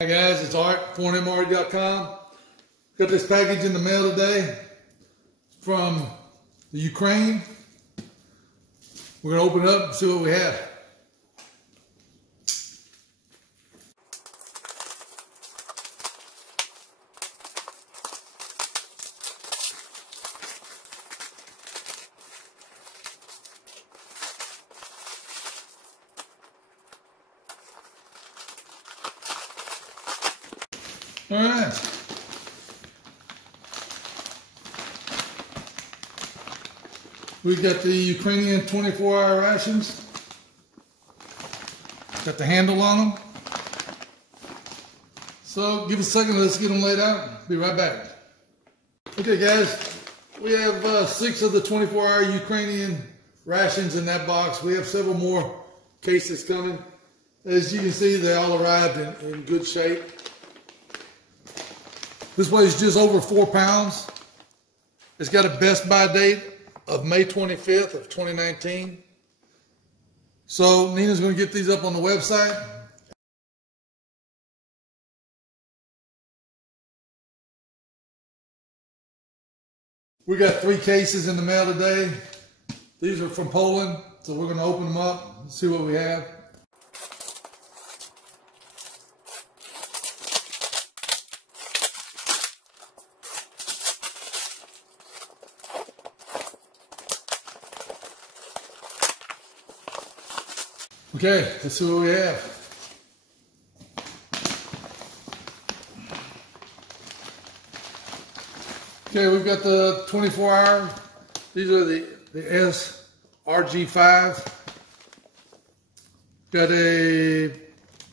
Hi guys, it's Art, ForeignMRE.com. Got this package in the mail today from the Ukraine. We're going to open it up and see what we have. All right. We've got the Ukrainian 24-hour rations. Got the handle on them. So give us a second, let's get them laid out. Be right back. Okay guys, we have 6 of the 24-hour Ukrainian rations in that box. We have several more cases coming. As you can see, they all arrived in good shape. This weighs just over 4 pounds. It's got a best by date of May 25th of 2019. So Nina's going to get these up on the website. We got 3 cases in the mail today. These are from Poland, so we're going to open them up and see what we have. Okay, let's see what we have. Okay, we've got the 24-hour. These are the SRG5. Got a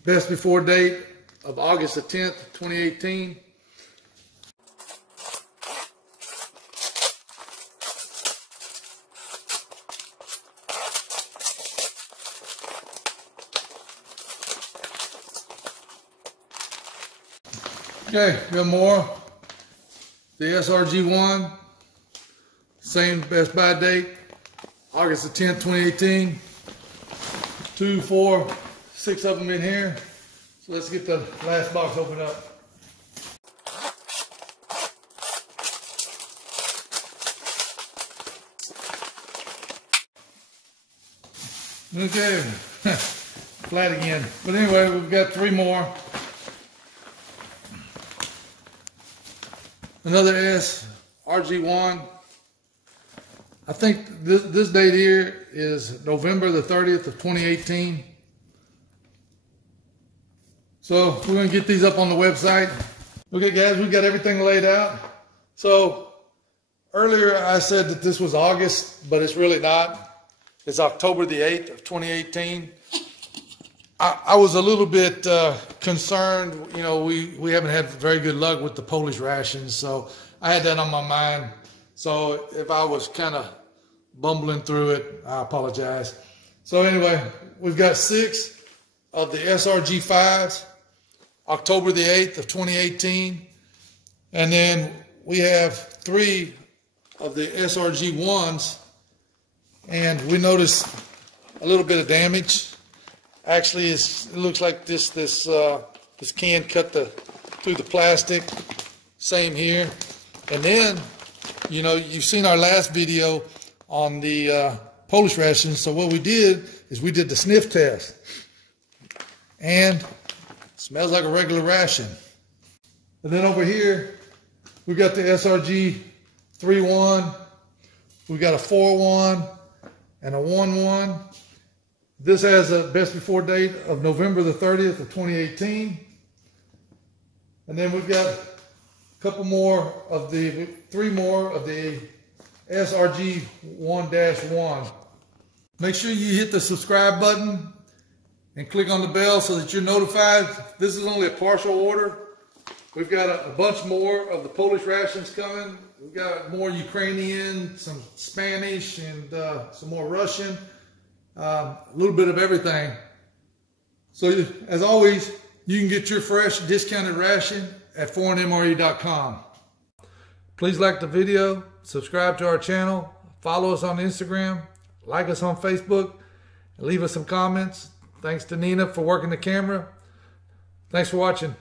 best before date of August the 10th, 2018. Okay, we got more. The SRG1, same best by date, August the 10th, 2018. 2, 4, 6 of them in here. So let's get the last box opened up. Okay, flat again. But anyway, we've got 3 more. Another SRG1. I think this date here is November the 30th of 2018. So we're going to get these up on the website. Okay guys, we've got everything laid out. So earlier I said that this was August, but it's really not. It's October the 8th of 2018. I was a little bit concerned. You know, we haven't had very good luck with the Polish rations, so I had that on my mind. So if I was kind of bumbling through it, I apologize. So anyway, we've got 6 of the SRG5s, October the 8th of 2018. And then we have 3 of the SRG1s, and we noticed a little bit of damage. Actually, it looks like this can cut through the plastic. Same here. And then, you know, you've seen our last video on the Polish rations. So what we did is we did the sniff test, and it smells like a regular ration. And then over here, we've got the SRG 3-1. We've got a 4-1 and a 1-1. This has a best before date of November the 30th of 2018. And then we've got a couple more of the, 3 more of the SRG 1-1. Make sure you hit the subscribe button and click on the bell so that you're notified. This is only a partial order. We've got a bunch more of the Polish rations coming. We've got more Ukrainian, some Spanish, and some more Russian. A little bit of everything. So as always, you can get your fresh discounted ration at ForeignMRE.com. Please like the video, subscribe to our channel, follow us on Instagram, like us on Facebook, and leave us some comments. Thanks to Nina for working the camera. Thanks for watching.